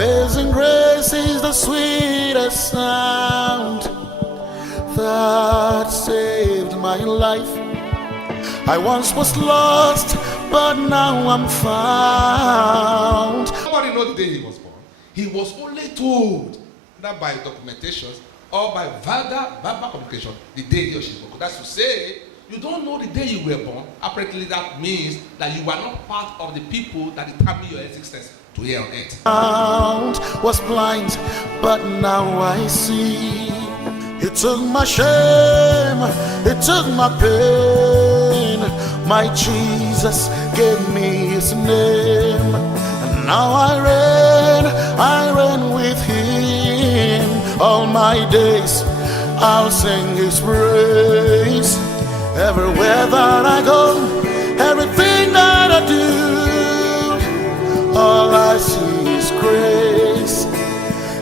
Amazing grace is the sweetest sound that saved my life. I once was lost, but now I'm found. Nobody knows the day he was born. He was only told, not by documentations or by verbal communication, the day he or she was born. That's to say, you don't know the day you were born. Apparently, that means that you were not part of the people that determine your existence to here on earth. Was blind, but now I see. It took my shame, it took my pain. My Jesus gave me his name, and now I reign with him. All my days I'll sing his praise. Everywhere that I go, everything that I do, all I see is grace.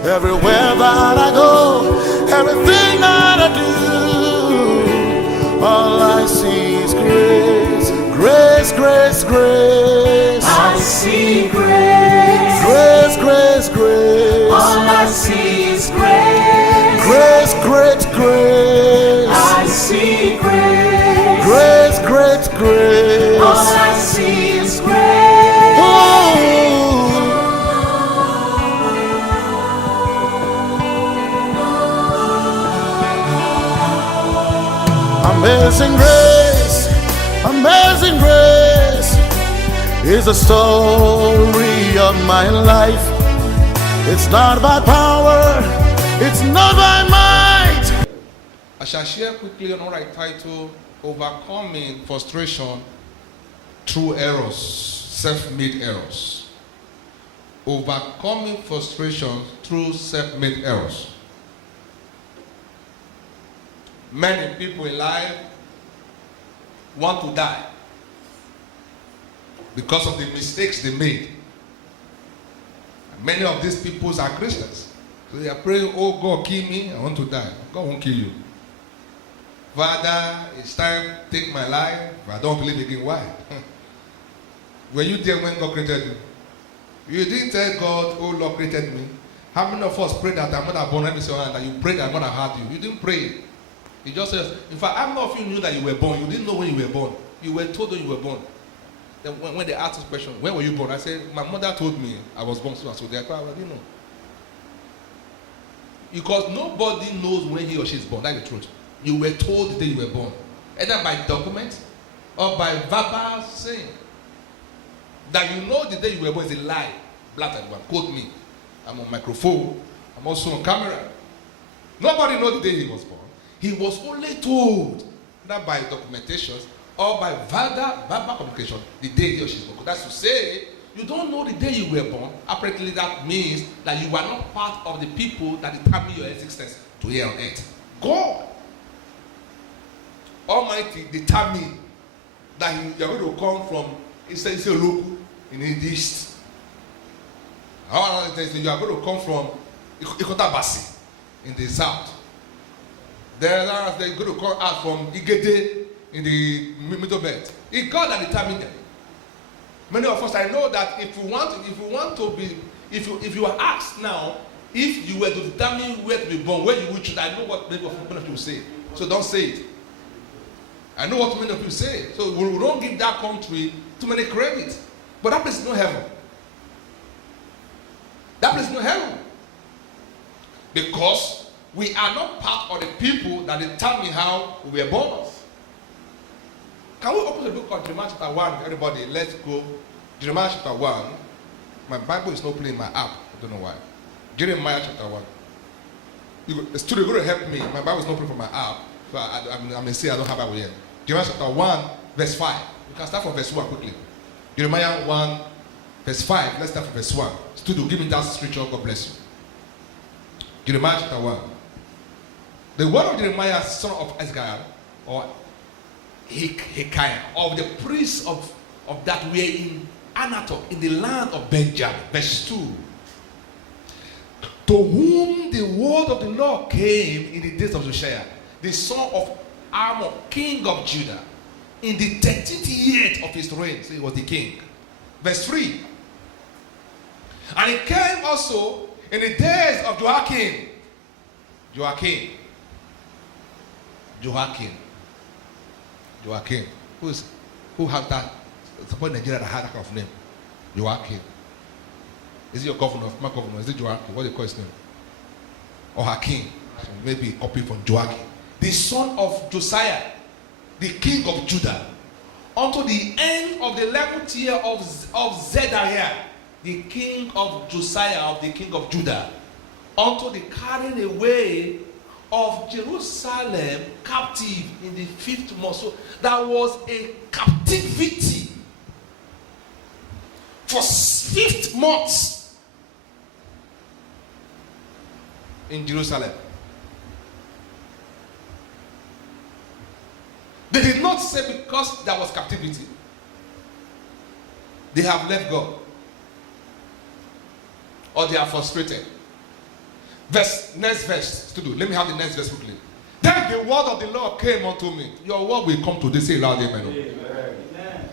Everywhere that I go, everything that I do, all I see is grace. Grace, grace, grace. I see grace. Grace, grace, grace. All I see is grace. Grace, great grace. I see grace. Grace, great grace. All I see is grace. Oh. Amazing grace, amazing grace is the story of my life. It's not by power, it's not by might. I shall share quickly on what I title Overcoming Frustration Through Errors, Self-Made Errors. Overcoming frustration through self-made errors. Many people in life want to die because of the mistakes they made. And many of these people are Christians. So they are praying, oh God, kill me, I want to die. God won't kill you. Father, it's time, take my life, but I don't believe again. Why? Were you there when God created you? You didn't tell God, oh Lord created me. How many of us prayed that I'm not born? Let me say, that you prayed that I'm going to hurt you. You didn't pray. He just says, in fact, how many of you knew that you were born? You didn't know when you were born. You were told when you were born. Then when they asked this question, when were you born? I said, my mother told me I was born so and so. They are I didn't know. Because nobody knows when he or she is born. That's the truth. You were told the day you were born. Either by document or by verbal saying. That you know the day you were born is a lie. Black and white. Quote me. I'm on microphone. I'm also on camera. Nobody knows the day he was born. He was only told, not by documentations or by verbal communication, the day he or she was born. That's to say, you don't know the day you were born. Apparently, that means that you are not part of the people that determine your existence to here on earth. God Almighty determined that you are going to come from, it's a local in the east. You are going to come from Ikotabasi in the south. They're going to come out from Igede in the middle belt. It's God that determined them. Many of us, I know that if you are asked now, if you were to determine where to be born, where you would choose, I know what many of you say. So don't say it. I know what many of you say. So we don't give that country too many credit. But that place is not heaven. That place is not heaven. Because we are not part of the people that determine how we were born. Can we open the book of Jeremiah chapter 1? Everybody, let's go. Jeremiah chapter 1. My Bible is not playing my app. I don't know why. Jeremiah chapter 1. The studio is going to help me. My Bible is not playing for my app. So I may say I don't have Bible here. Jeremiah chapter 1, verse 5. You can start from verse 1 quickly. Jeremiah 1, verse 5. Let's start from verse 1. Studio, give me that scripture. God bless you. Jeremiah chapter 1. The word of Jeremiah, son of Asikhia, or Hekiah, of the priests of that were in Anatot, in the land of Benjamin. Verse 2. To whom the word of the Lord came in the days of Josiah, the son of Ammon, king of Judah, in the 13th year of his reign. So he was the king. Verse 3. And it came also in the days of Joachim. Who had that? Suppose Nigeria that had that kind of name. Joachim. Is it your governor? My governor? Is it Joachim? What do you call his name? Or Hakim? So maybe a copy from Joachim. The son of Josiah, the king of Judah, unto the end of the 11th year of Zedariah, the king of Josiah, of the king of Judah, unto the carrying away of Jerusalem captive in the 5th month. So that was a captivity for 5 months in Jerusalem. They did not say because there was captivity they have left God or they are frustrated. Next verse to do. Let me have the next verse quickly. Then the word of the Lord came unto me. Your word will come today. Say loud, amen. Amen.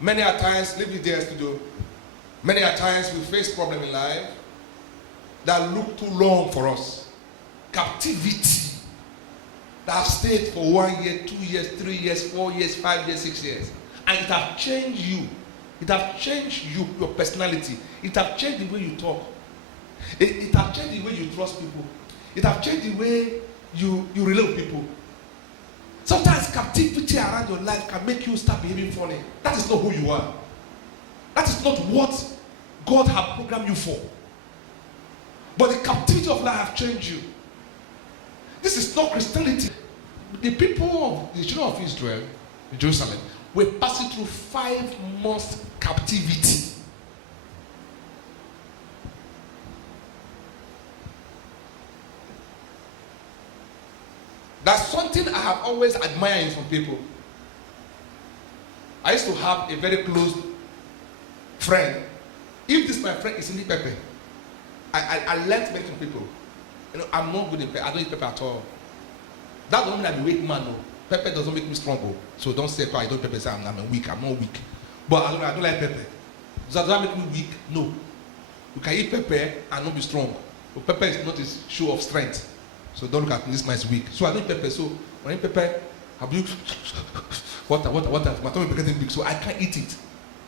Many a times, leave it there to do. Many a times we face problems in life that look too long for us. Captivity that have stayed for 1 year, 2 years, 3 years, 4 years, 5 years, 6 years, and it have changed you. It have changed you, your personality. It have changed the way you talk. It have changed the way you trust people. It have changed the way you relate with people. Sometimes captivity around your life can make you start behaving funny. That is not who you are. That is not what God has programmed you for. But the captivity of life have changed you. This is not Christianity. The people of the children of Israel in Jerusalem were passing through 5 months captivity. That's something I have always admired in some people. I used to have a very close friend. If this my friend is in the pepper, I learned many from people. You know, I'm not good in pepper. I don't eat pepper at all. That doesn't mean I'm a weak man. No. Pepper doesn't make me strong. So don't say I don't pepper. Say I'm weak. I'm not weak. But I don't like pepper. Does that make me weak? No. You can eat pepper and not be strong. But pepper is not a show of strength. So don't look at me, this man is weak. So I don't eat pepper. So when I eat pepper, I'll be water. My tummy is getting big, so I can't eat it.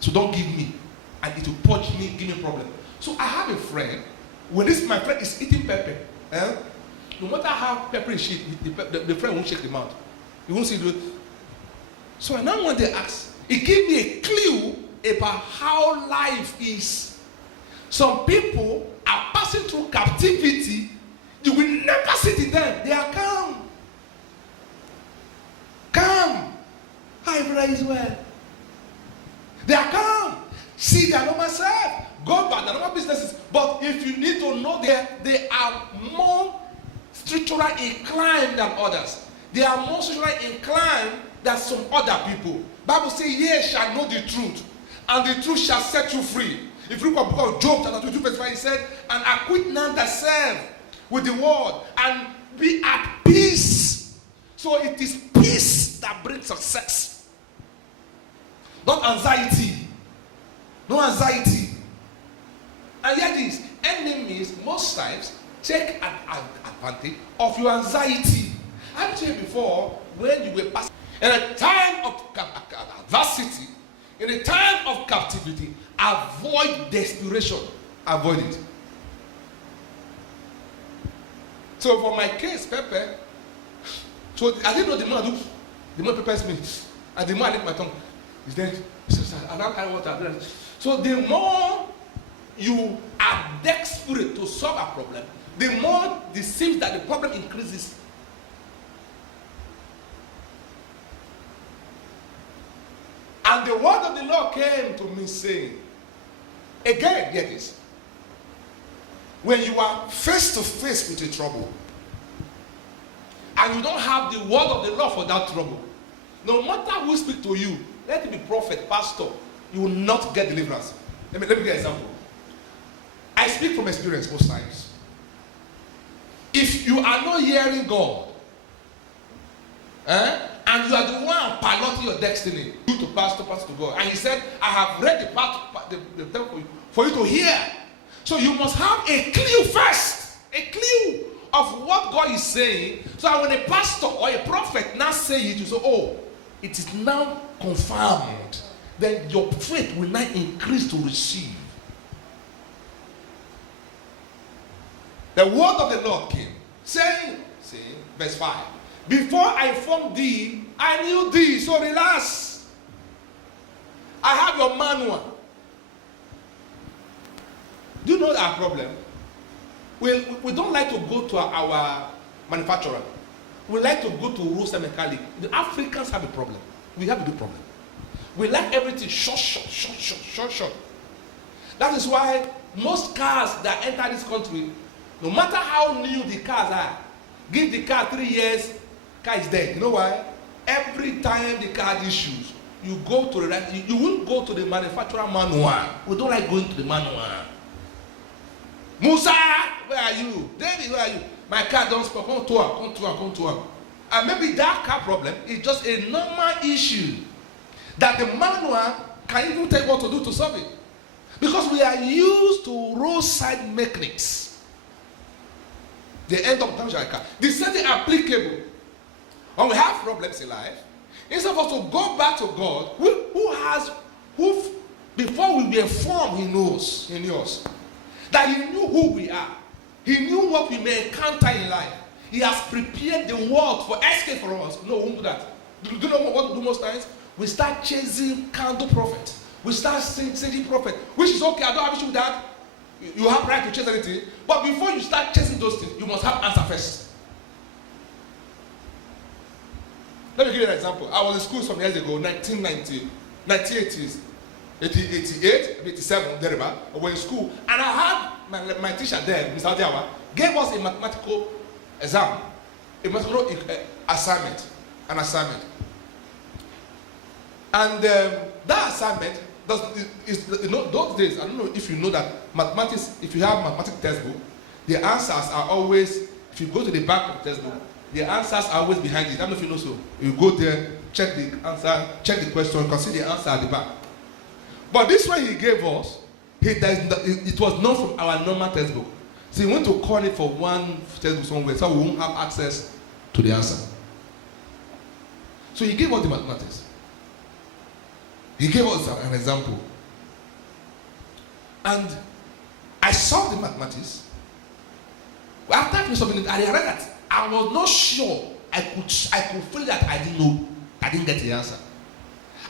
So don't give me. And it will purge me, give me a problem. So I have a friend. When my friend is eating pepper, no matter how pepper is shake, the friend won't shake the mouth. He won't see it. So I now want to ask. It gave me a clue about how life is. Some people are passing through captivity. You will never sit in them. They are calm. Calm. Hi, brother Israel. They are calm. See their normal self. Go back their normal businesses. But if you need to know they are more spiritually inclined than others. They are more spiritually inclined than some other people. Bible says, ye shall know the truth, and the truth shall set you free. If you look at the book of Job, chapter 22, verse 5, he said, and acquit none that serve with the word, and be at peace. So it is peace that brings success. Not anxiety. No anxiety. And yet these enemies most times take advantage of your anxiety. I've told you before, when you were passing in a time of adversity, in a time of captivity, avoid desperation. Avoid it. So for my case, pepper. So I didn't know the more I do, the more peppers me, and the more I lick my tongue. Is there? I don't carry water. So the more you are desperate to solve a problem, the more it seems that the problem increases. And the word of the Lord came to me saying, again, get this. When you are face to face with a trouble, and you don't have the word of the Lord for that trouble, no matter who speaks to you, let it be prophet, pastor, you will not get deliverance. Let me give you an example. I speak from experience most times. If you are not hearing God, and you are the one piloting charting your destiny. You to pastor to God. And he said, I have read the part for you to hear. So you must have a clue first. A clue of what God is saying. So that when a pastor or a prophet now say it, you say, oh, it is now confirmed. Then your faith will now increase to receive. The word of the Lord came, saying, verse 5, before I formed thee, I knew thee. So relax. I have your manual. Do you know our problem? We don't like to go to our manufacturer. We like to go to roadside mechanic. The Africans have a problem. We have a big problem. We like everything short. That is why most cars that enter this country, no matter how new the cars are, give the car 3 years, car is dead. You know why? Every time the car issues, you go to the you won't go to the manufacturer manual. We don't like going to the manual. Musa, where are you? David, where are you? My car don't stop. Come to her. And maybe that car problem is just a normal issue that the manual can even tell what to do to solve it. Because we are used to roadside mechanics. They end up damaging our car. The same thing applicable. When we have problems in life, instead of us to go back to God, who before we were formed, He knew us. That He knew who we are. He knew what we may encounter in life. He has prepared the world for escape for us. No, we won't do that. Do you know what we do most times? We start chasing candle prophet. We start singing prophet, which is okay. I don't have issue with that. You have right to chase anything. But before you start chasing those things, you must have answer first. Let me give you an example. I was in school some years ago, 1980s, 88, 87, thereabout. I was in school, and I had my teacher there, Mr. Adiawa, gave us a mathematical exam, a mathematical assignment, an assignment. And that assignment, those days, I don't know if you know that mathematics, if you have mathematics textbook, the answers are always, if you go to the back of the textbook, the answers are always behind it. I don't know if you know so. You go there, check the answer, check the question, you can see the answer at the back. But this one he gave us, it was not from our normal textbook. So he went to call it for one textbook somewhere, so we won't have access to the answer. So he gave us the mathematics. He gave us an example. And I solved the mathematics. After I finished solving it, I realized that I was not sure I could feel that I didn't know. I didn't get the answer.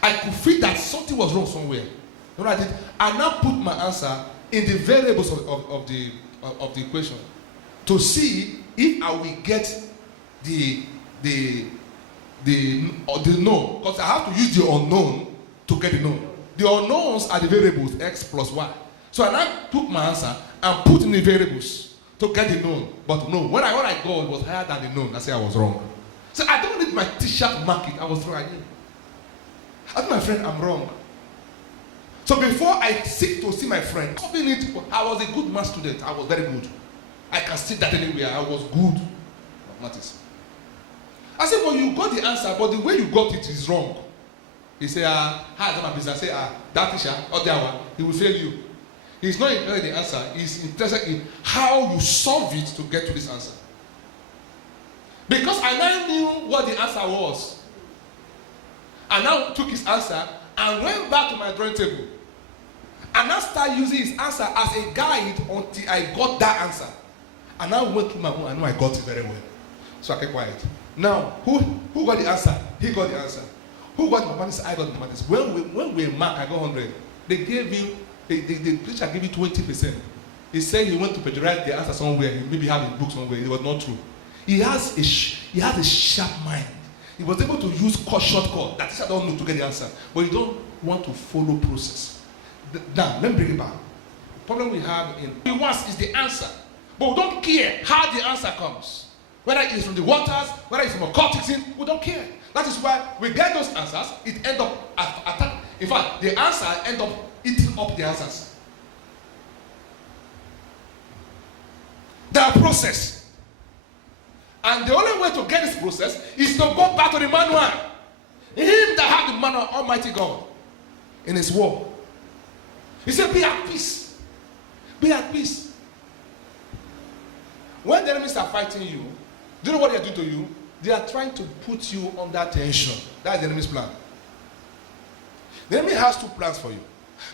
I could feel that something was wrong somewhere. You know what I did? I now put my answer in the variables of the equation to see if I will get the known. Because I have to use the unknown to get the known. The unknowns are the variables x plus y. So I now took my answer and put in the variables to get the known. But no, when I got, it was higher than the known. I said I was wrong. So I don't need my teacher to mark it. I was wrong again. I told my friend, I'm wrong. So before I seek to see my friend, I was a good math student. I was very good. I can see that anywhere. I was good. Mathematics. I said, well, you got the answer, but the way you got it is wrong. He said, how is that my business? I say, that teacher, or that one, he will fail you. He's not interested in the answer. He's interested in how you solve it to get to this answer. Because I now knew what the answer was. I now took his answer and went back to my drawing table. And now started using his answer as a guide until I got that answer. And now went through my own. I know I got it very well. So I kept quiet. Now, who got the answer? He got the answer. Who got the mathematics? I got the mathematics. When we mark, I got 100. They gave you, the teacher gave you 20%. He said he went to plagiarize the answer somewhere. He maybe had a book somewhere. It was not true. He has a sharp mind. He was able to use shortcut that teacher don't know to get the answer. But you don't want to follow process. Now, let me bring it back. The problem we have we want is the answer. But we don't care how the answer comes. Whether it is from the waters, whether it's from a occultism, we don't care. That is why we get those answers, it ends up attack. In fact, the answer ends up eating up the answers. There are process. And the only way to get this process is to go back to the manual. Him that have the man of Almighty God in his war. He said, be at peace. Be at peace. When the enemies are fighting you, do you know what they are doing to you? They are trying to put you under tension. That's the enemy's plan. The enemy has two plans for you.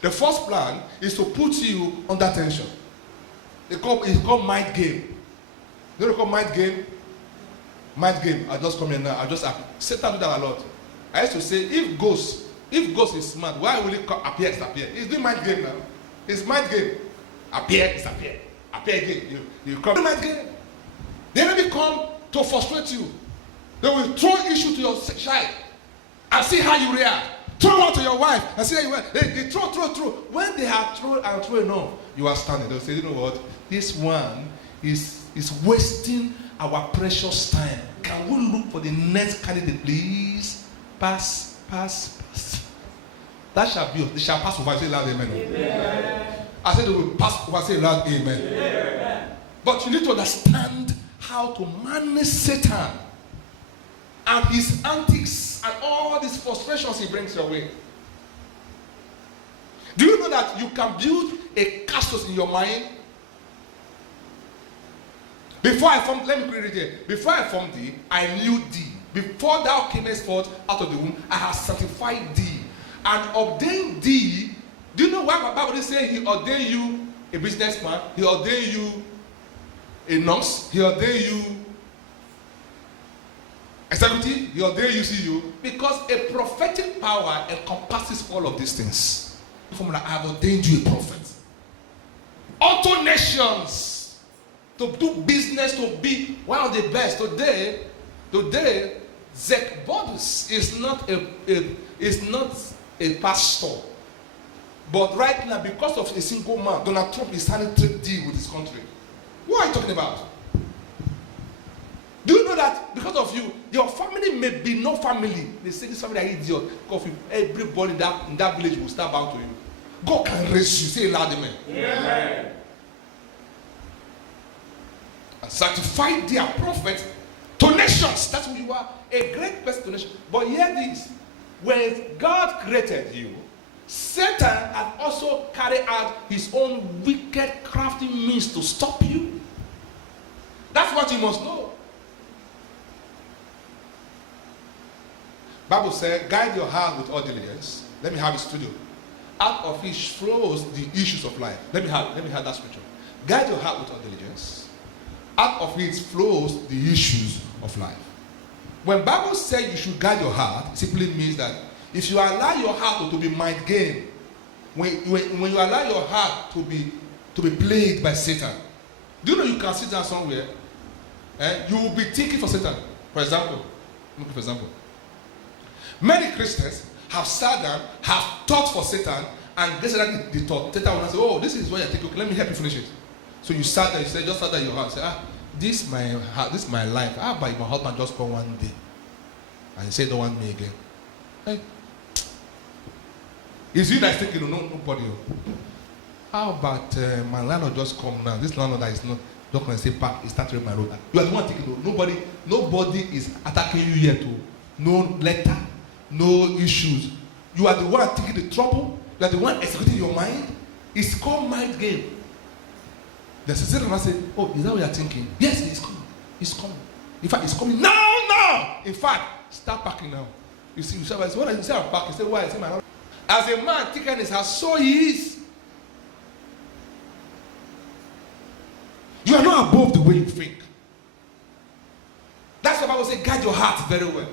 The first plan is to put you under tension. It's called mind game. You know what they call mind game? Mind game. I just come here now. Satan do that a lot. I used to say, if ghost is smart, why will it appear? It's the mind game now. It's mind game. Appear, disappear. Appear again. You come. Mind game. The enemy come to frustrate you. They will throw issue to your child and see how you react. Throw one to your wife and see how you react. They throw. When they have thrown and thrown enough, you are standing. They'll say, you know what? This one is wasting our precious time. Can we look for the next candidate, please? Pass. That shall be. They shall pass over. Say loud, amen. Amen. I said they will pass over. Say loud, amen. Amen. But you need to understand how to manage Satan and his antics and all these frustrations he brings your way. Do you know that you can build a castle in your mind? Before I formed, let me read it here. Before I formed thee, I knew thee. Before thou camest forth out of the womb, I have sanctified thee and ordained thee. Do you know why my Bible is saying he ordained you a businessman? He ordained you a nurse? He ordained you executive? He ordained you CEO? Because a prophetic power encompasses all of these things. I have ordained you a prophet. Unto nations, to do business, to be one of the best. Today, Zekbodus is not a pastor. But right now, because of a single man, Donald Trump is signing trade deal with his country. What are you talking about? Do you know that because of you, your family may be no family? They say this family are idiot. Because everybody in that village will start bow to you. God can raise you. Say loud, amen. Amen. And sanctify their prophet to nations. That's who you are. A great person to nations. But hear this. When God created you, Satan had also carried out his own wicked, crafty means to stop you. That's what you must know. Bible says, guide your heart with all diligence. Let me have a studio. Out of it flows the issues of life. Let me have that scripture. Guide your heart with all diligence. Out of it flows the issues of life. When Bible says you should guide your heart, it simply means that if you allow your heart to be mind game, when you allow your heart to be played by Satan, do you know you can sit down somewhere and you will be thinking for Satan? For example, many Christians have sat down, have thought for Satan, and they said that they thought. Satan will say, oh, this is what you're thinking. Okay, let me help you finish it. So you sat there, you said, just sat there in your heart, say, this is my life. But my husband just come one day and he said, don't want me again. Hey. Is you that is thinking, nobody. How about my landlord just come now? This landlord that is not going to say park, is starting my road. You are the one thinking, nobody is attacking you here too. No letter, no issues. You are the one taking the trouble. You are the one executing your mind. It's called mind game. There's a second man say, oh, is that what you're thinking? Yes, it's coming. It's coming. In fact, it's coming now. In fact, start packing now. You see, what I say, I'm packing. Say, why? I say, my as a man thinking his house, so he is. You are not above the way you think. That's what the Bible says, guard your heart very well.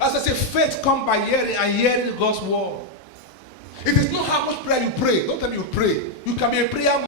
As I say, faith comes by hearing and hearing God's word. It is not how much prayer you pray. Don't tell me you pray. You can be a prayer